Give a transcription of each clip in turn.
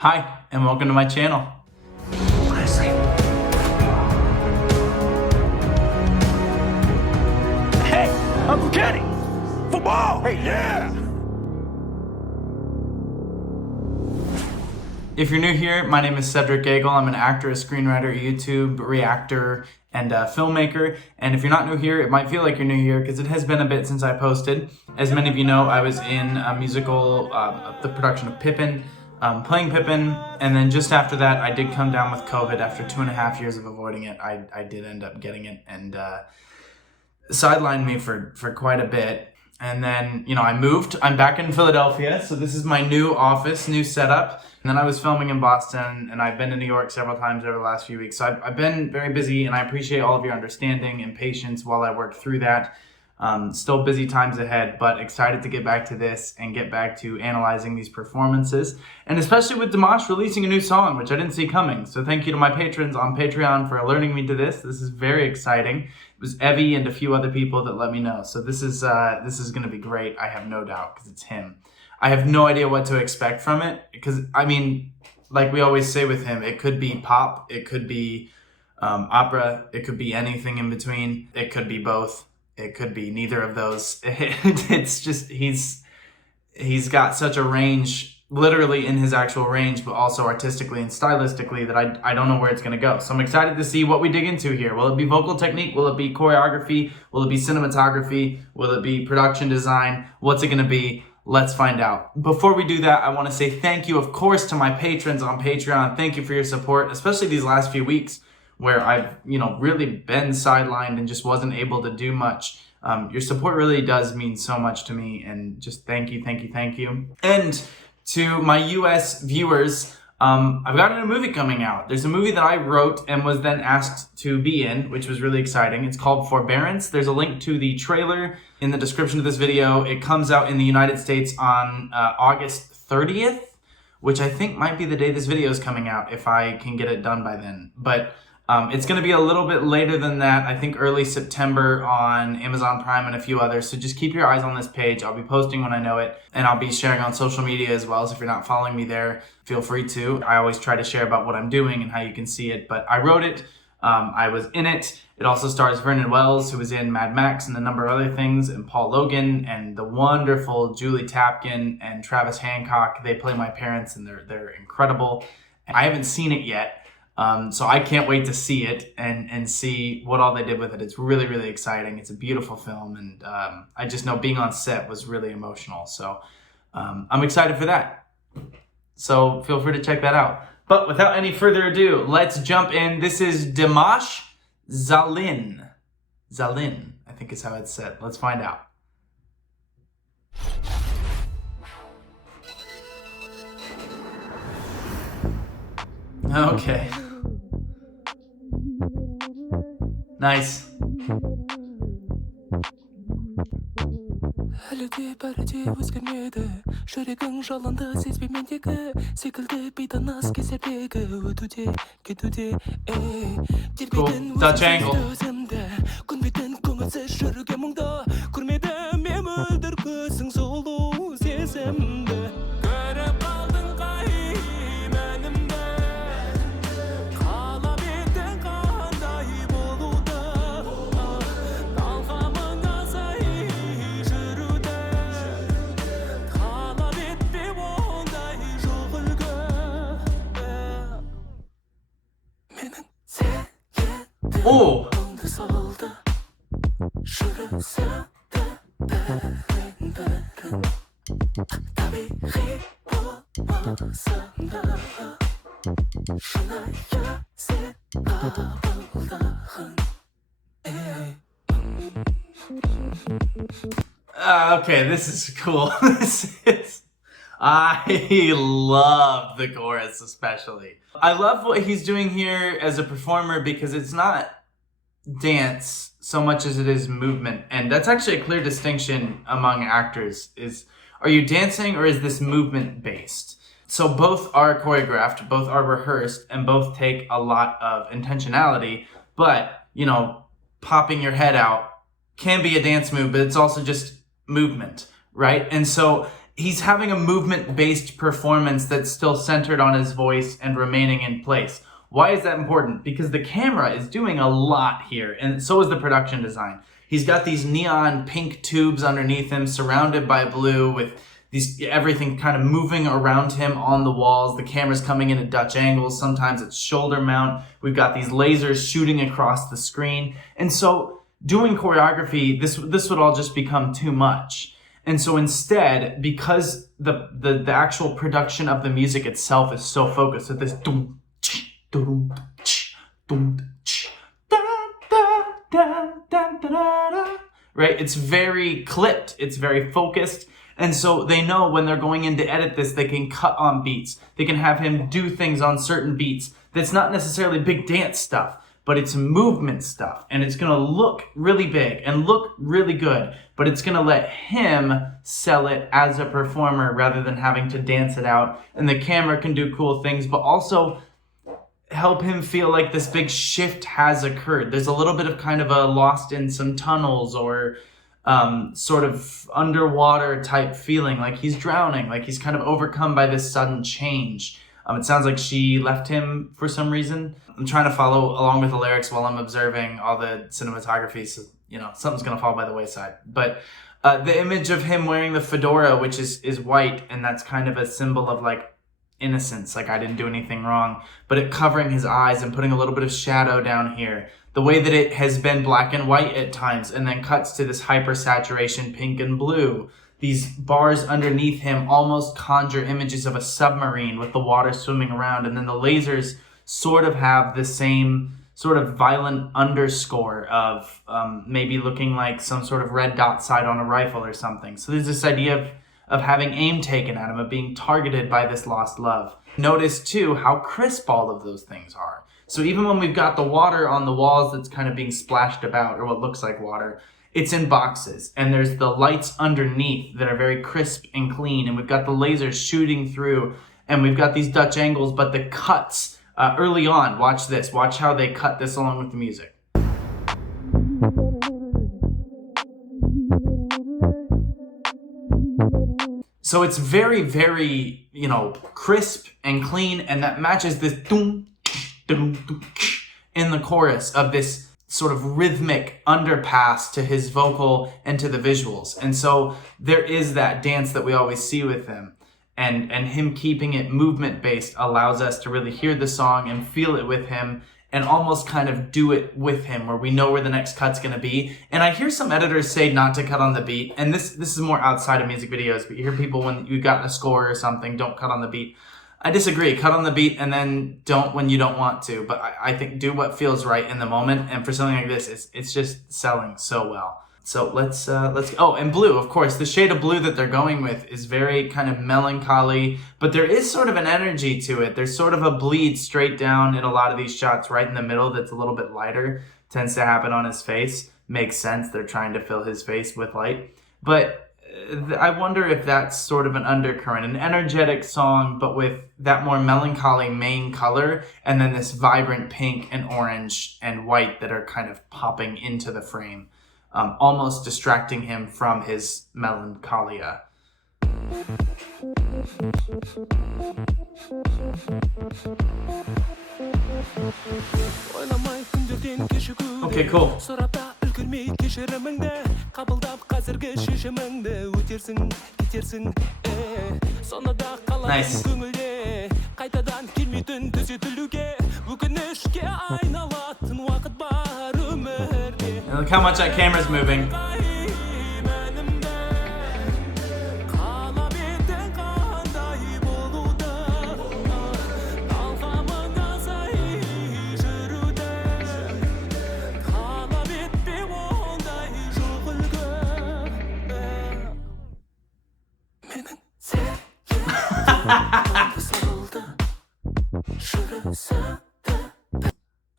Hi, and welcome to my channel. Hey, Uncle Kenny! Football! Hey, yeah! If you're new here, my name is Cedric Gagel. I'm an actor, a screenwriter, YouTube reactor, and a filmmaker. And if you're not new here, it might feel like you're new here because it has been a bit since I posted. As many of you know, I was in a musical, the production of Pippin, playing Pippin, and then just after that, I did come down with COVID. After 2.5 years of avoiding it, I did end up getting it, and sidelined me for quite a bit. And then, I moved. I'm back in Philadelphia, so this is my new office, new setup. And then I was filming in Boston, and I've been to New York several times over the last few weeks. So I've been very busy, and I appreciate all of your understanding and patience while I work through that. Still busy times ahead, but excited to get back to this and get back to analyzing these performances. And especially with Dimash releasing a new song, which I didn't see coming. So thank you to my patrons on Patreon for alerting me to this. This is very exciting. It was Evie and a few other people that let me know. So this is going to be great. I have no doubt because it's him. I have no idea what to expect from it because, like we always say with him, it could be pop, it could be opera, it could be anything in between, it could be both. It could be neither of those. It's just, he's got such a range, literally in his actual range, but also artistically and stylistically that I don't know where it's going to go. So I'm excited to see what we dig into here. Will it be vocal technique? Will it be choreography? Will it be cinematography? Will it be production design? What's it going to be? Let's find out. Before we do that, I want to say thank you, of course, to my patrons on Patreon. Thank you for your support, especially these last few weeks, where I've, really been sidelined and just wasn't able to do much. Your support really does mean so much to me, and just thank you, thank you, thank you. And to my US viewers, I've got a new movie coming out. There's a movie that I wrote and was then asked to be in, which was really exciting. It's called Forbearance. There's a link to the trailer in the description of this video. It comes out in the United States on August 30th, which I think might be the day this video is coming out, if I can get it done by then. But it's going to be a little bit later than that, I think early September on Amazon Prime and a few others. So just keep your eyes on this page. I'll be posting when I know it, and I'll be sharing on social media as well. So if you're not following me there, feel free to. I always try to share about what I'm doing and how you can see it. But I wrote it. I was in it. It also stars Vernon Wells, who was in Mad Max and a number of other things, and Paul Logan, and the wonderful Julie Tapkin and Travis Hancock. They play my parents, and they're incredible. I haven't seen it yet. So I can't wait to see it and see what all they did with it. It's really, really exciting. It's a beautiful film, and I just know being on set was really emotional. So I'm excited for that. So feel free to check that out. But without any further ado, let's jump in. This is Dimash ZAHLYN. ZAHLYN, I think is how it's said. Let's find out. Okay. Nice. Әлі де бәрі де өзгермеді, жүрегің жалынды сезбей мендегі, секілді бейтаныс кездердегі өтуде, кетуде, тербейтін өзімді, көнбейтін көңілсіз жүруге мұңды, көрмедім мен мөлдір көзің сұлу сезімді. Көріп қалдың қай мәнімді, қалап еттің қандай болуды, талғамыңа сай жүруді, қалап етпе ондай жоқ үлгі. Менің сүйетін мұңды солды, жүрісімді бірін-бірін, табиғи болмасында, шынайы сен қабылдағын. Okay, this is cool. I love the chorus especially. I love what he's doing here as a performer because it's not dance so much as it is movement. And that's actually a clear distinction among actors is, are you dancing or is this movement based? So both are choreographed, both are rehearsed, and both take a lot of intentionality, but, popping your head out can be a dance move, but it's also just movement, right? And so he's having a movement-based performance that's still centered on his voice and remaining in place. Why is that important? Because the camera is doing a lot here, and so is the production design. He's got these neon pink tubes underneath him, surrounded by blue, with everything kind of moving around him on the walls. The camera's coming in at Dutch angles. Sometimes it's shoulder mount. We've got these lasers shooting across the screen. And so doing choreography, this would all just become too much. And so instead, because the actual production of the music itself is so focused at this dum, dum, dum, right? It's very clipped. It's very focused. And so they know when they're going in to edit this, they can cut on beats. They can have him do things on certain beats. That's not necessarily big dance stuff, but it's movement stuff. And it's going to look really big and look really good, but it's going to let him sell it as a performer rather than having to dance it out. And the camera can do cool things, but also help him feel like this big shift has occurred. There's a little bit of kind of a lost in some tunnels or sort of underwater type feeling, like he's drowning, like he's kind of overcome by this sudden change. It sounds like she left him for some reason. I'm trying to follow along with the lyrics while I'm observing all the cinematography, so, you know, something's gonna fall by the wayside. But the image of him wearing the fedora, which is white, and that's kind of a symbol of like innocence, like I didn't do anything wrong, but it covering his eyes and putting a little bit of shadow down here. The way that it has been black and white at times and then cuts to this hyper saturation pink and blue. These bars underneath him almost conjure images of a submarine with the water swimming around, and then the lasers sort of have the same sort of violent underscore of maybe looking like some sort of red dot sight on a rifle or something. So there's this idea of having aim taken at him, of being targeted by this lost love. Notice too how crisp all of those things are. So even when we've got the water on the walls that's kind of being splashed about, or what looks like water, it's in boxes. And there's the lights underneath that are very crisp and clean. And we've got the lasers shooting through. And we've got these Dutch angles, but the cuts early on, watch this. Watch how they cut this along with the music. So it's very, very, you know, crisp and clean. And that matches this doom, in the chorus of this sort of rhythmic underpass to his vocal and to the visuals. And so there is that dance that we always see with him. And him keeping it movement based allows us to really hear the song and feel it with him and almost kind of do it with him, where we know where the next cut's gonna be. And I hear some editors say not to cut on the beat, and this is more outside of music videos, but you hear people when you've got a score or something, don't cut on the beat. I disagree. Cut on the beat and then don't when you don't want to. But I think do what feels right in the moment. And for something like this, it's just selling so well. So let's oh, and blue, of course. The shade of blue that they're going with is very kind of melancholy, but there is sort of an energy to it. There's sort of a bleed straight down in a lot of these shots right in the middle that's a little bit lighter. Tends to happen on his face. Makes sense. They're trying to fill his face with light. But I wonder if that's sort of an undercurrent, an energetic song, but with that more melancholy main color, and then this vibrant pink and orange and white that are kind of popping into the frame, almost distracting him from his melancholia. Okay, cool. Nice. And look how much that camera's moving.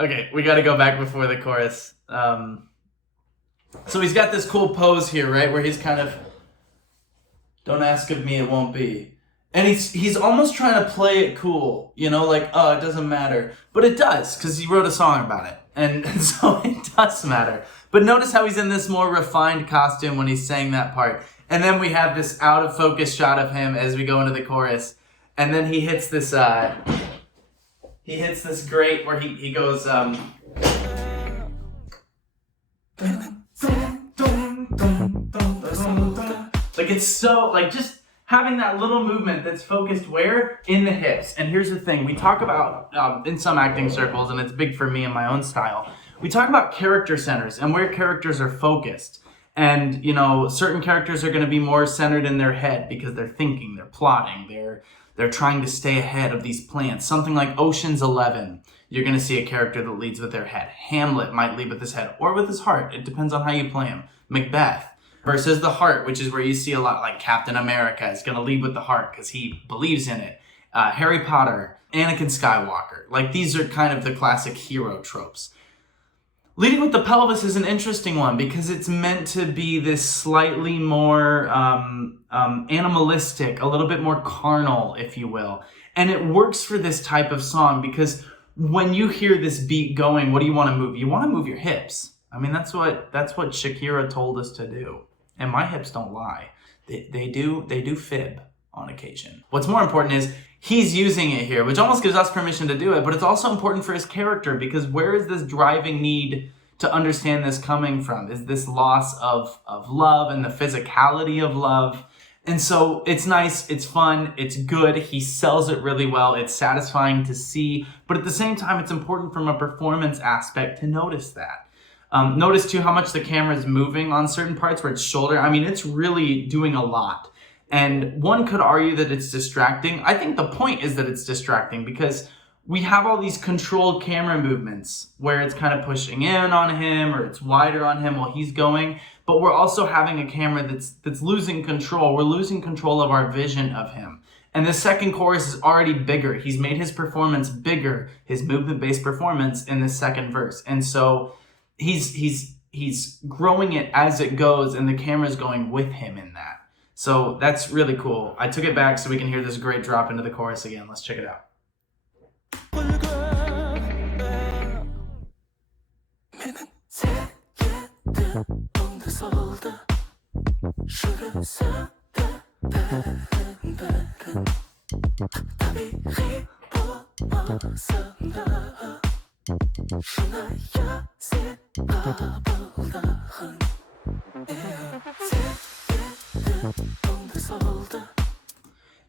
Okay, we gotta go back before the chorus. So he's got this cool pose here, right? Where he's kind of, don't ask of me, it won't be. And he's almost trying to play it cool, you know, like, oh, it doesn't matter. But it does, because he wrote a song about it. And so it does matter. But notice how he's in this more refined costume when he's saying that part. And then we have this out of focus shot of him as we go into the chorus. And then he hits this great where he goes like it's so like just having that little movement that's focused where? In the hips. And here's the thing, we talk about in some acting circles, and it's big for me in my own style, we talk about character centers and where characters are focused. And, you know, certain characters are going to be more centered in their head because they're thinking, they're plotting, they're trying to stay ahead of these plans. Something like Ocean's 11, you're going to see a character that leads with their head. Hamlet might lead with his head or with his heart. It depends on how you play him. Macbeth versus the heart, which is where you see a lot like Captain America is going to lead with the heart because he believes in it. Harry Potter, Anakin Skywalker. Like, these are kind of the classic hero tropes. Leading with the pelvis is an interesting one because it's meant to be this slightly more animalistic, a little bit more carnal, if you will. And it works for this type of song because when you hear this beat going, what do you want to move? You want to move your hips. I mean, that's what Shakira told us to do. And my hips don't lie. They do fib on occasion. What's more important is he's using it here, which almost gives us permission to do it, but it's also important for his character because where is this driving need to understand this coming from? Is this loss of love and the physicality of love? And so it's nice, it's fun, it's good, he sells it really well, it's satisfying to see, but at the same time, it's important from a performance aspect to notice that. Notice too how much the camera is moving on certain parts where it's shoulder. I mean, it's really doing a lot. And one could argue that it's distracting. I think the point is that it's distracting because we have all these controlled camera movements where it's kind of pushing in on him or it's wider on him while he's going. But we're also having a camera that's losing control. We're losing control of our vision of him. And the second chorus is already bigger. He's made his performance bigger, his movement-based performance in the second verse. And so he's growing it as it goes and the camera's going with him in that. So that's really cool. I took it back so we can hear this great drop into the chorus again. Let's check it out.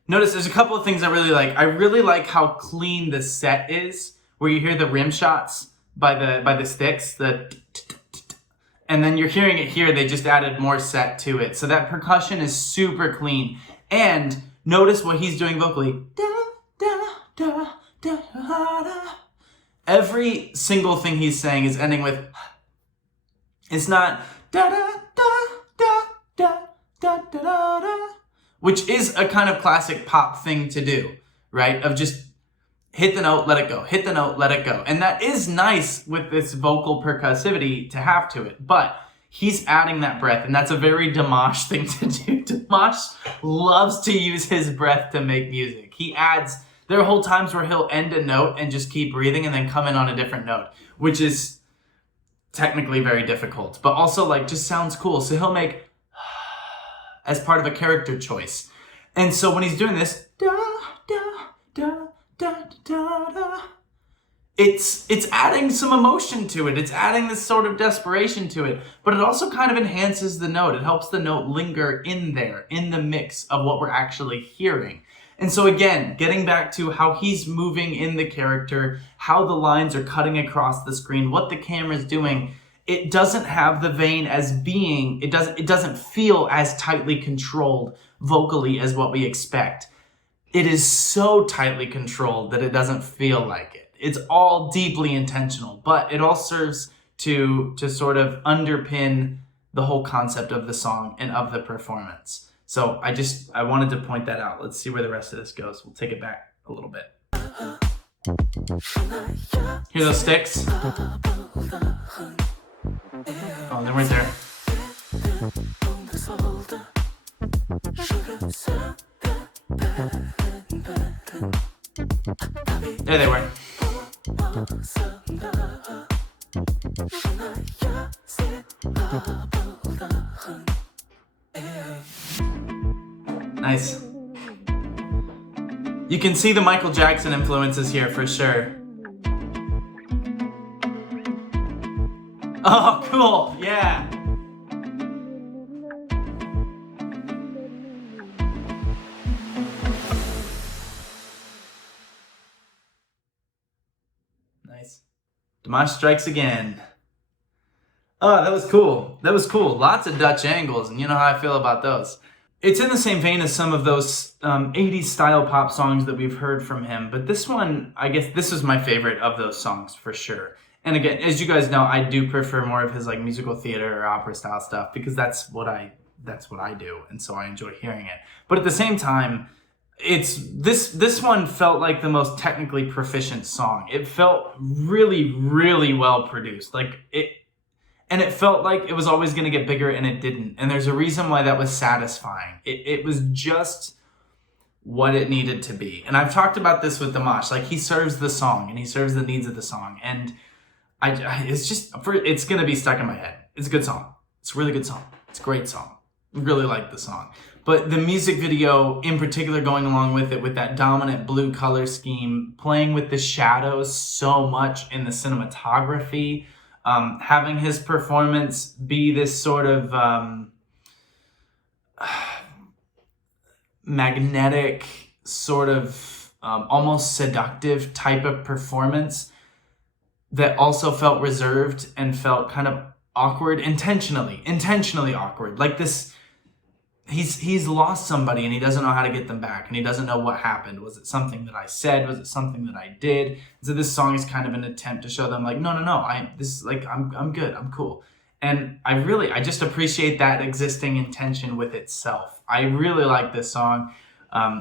Notice there's a couple of things I really like. I really like how clean the set is, where you hear the rim shots by the sticks, and then you're hearing it here, they just added more set to it. So that percussion is super clean. And notice what he's doing vocally. Every single thing he's saying is ending with, it's not da da da da da da da da, which is a kind of classic pop thing to do, right? Of just hit the note, let it go, hit the note, let it go. And that is nice with this vocal percussivity to have to it, but he's adding that breath, and that's a very Dimash thing to do. Dimash loves to use his breath to make music. He adds, there are whole times where he'll end a note and just keep breathing and then come in on a different note, which is technically very difficult, but also like just sounds cool. So he'll make as part of a character choice. And so when he's doing this, da, da, da, da, da, da, it's adding some emotion to it. It's adding this sort of desperation to it, but it also kind of enhances the note. It helps the note linger in there, in the mix of what we're actually hearing. And so again, getting back to how he's moving in the character, how the lines are cutting across the screen, what the camera's doing, it doesn't have the vein as being, it doesn't feel as tightly controlled vocally as what we expect. It is so tightly controlled that it doesn't feel like it. It's all deeply intentional, but it all serves to sort of underpin the whole concept of the song and of the performance. So I wanted to point that out. Let's see where the rest of this goes. We'll take it back a little bit. Hear those sticks? Oh, they're right there. There they were. Nice. You can see the Michael Jackson influences here for sure. Oh, cool. Yeah. Nice. Dimash strikes again. Oh, that was cool. That was cool. Lots of Dutch angles, and you know how I feel about those. It's in the same vein as some of those 80s style pop songs that we've heard from him, but this one, I guess this is my favorite of those songs for sure. And again, as you guys know, I do prefer more of his like musical theater or opera style stuff because that's what I do, and so I enjoy hearing it. But at the same time, it's this one felt like the most technically proficient song. It felt really, really well produced. And it felt like it was always going to get bigger, and it didn't. And there's a reason why that was satisfying. It was just what it needed to be. And I've talked about this with Dimash. Like, he serves the song, and he serves the needs of the song. And it's going to be stuck in my head. It's a good song. It's a really good song. It's a great song. I really like the song. But the music video, in particular, going along with it, with that dominant blue color scheme, playing with the shadows so much in the cinematography, having his performance be this sort of magnetic, sort of almost seductive type of performance that also felt reserved and felt kind of awkward, intentionally awkward. Like this, he's lost somebody and he doesn't know how to get them back, and he doesn't know what happened. Was it something that I said? Was it something that I did? So this song is kind of an attempt to show them like, no, I'm good, I'm cool. And I just appreciate that existing intention with itself. I really like this song.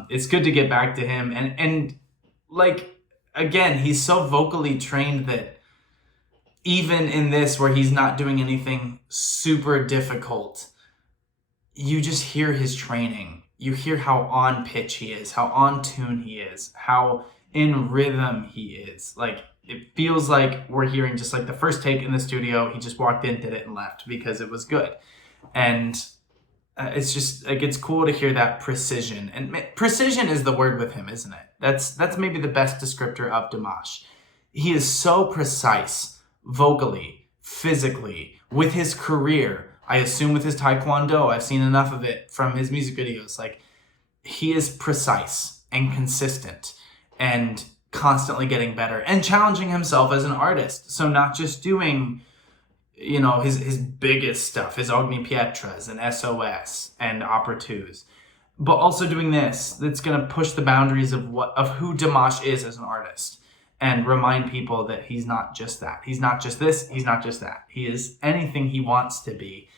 It's good to get back to him. And like, again, he's so vocally trained that even in this, where he's not doing anything super difficult, you just hear his training. You hear how on pitch he is, how on tune he is, how in rhythm he is. Like, it feels like we're hearing just like the first take in the studio. He just walked in, did it, and left because it was good. And it's just like, it's cool to hear that precision. And precision is the word with him, isn't it? That's maybe the best descriptor of Dimash. He is so precise, vocally, physically, with his career. I assume with his taekwondo, I've seen enough of it from his music videos. Like, he is precise and consistent and constantly getting better and challenging himself as an artist. So not just doing, you know, his biggest stuff, his Ogni Pietras and SOS and Opera 2s, but also doing this that's going to push the boundaries of who Dimash is as an artist and remind people that he's not just that. He's not just this, he's not just that. He is anything he wants to be.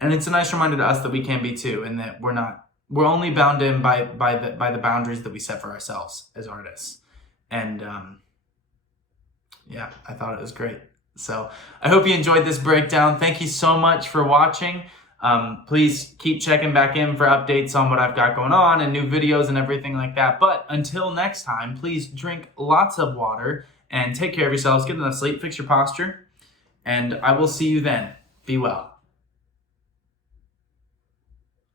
And it's a nice reminder to us that we can be too, and that we're only bound in by the boundaries that we set for ourselves as artists. And yeah, I thought it was great. So I hope you enjoyed this breakdown. Thank you so much for watching. Please keep checking back in for updates on what I've got going on and new videos and everything like that. But until next time, please drink lots of water and take care of yourselves. Get enough sleep, fix your posture, and I will see you then. Be well.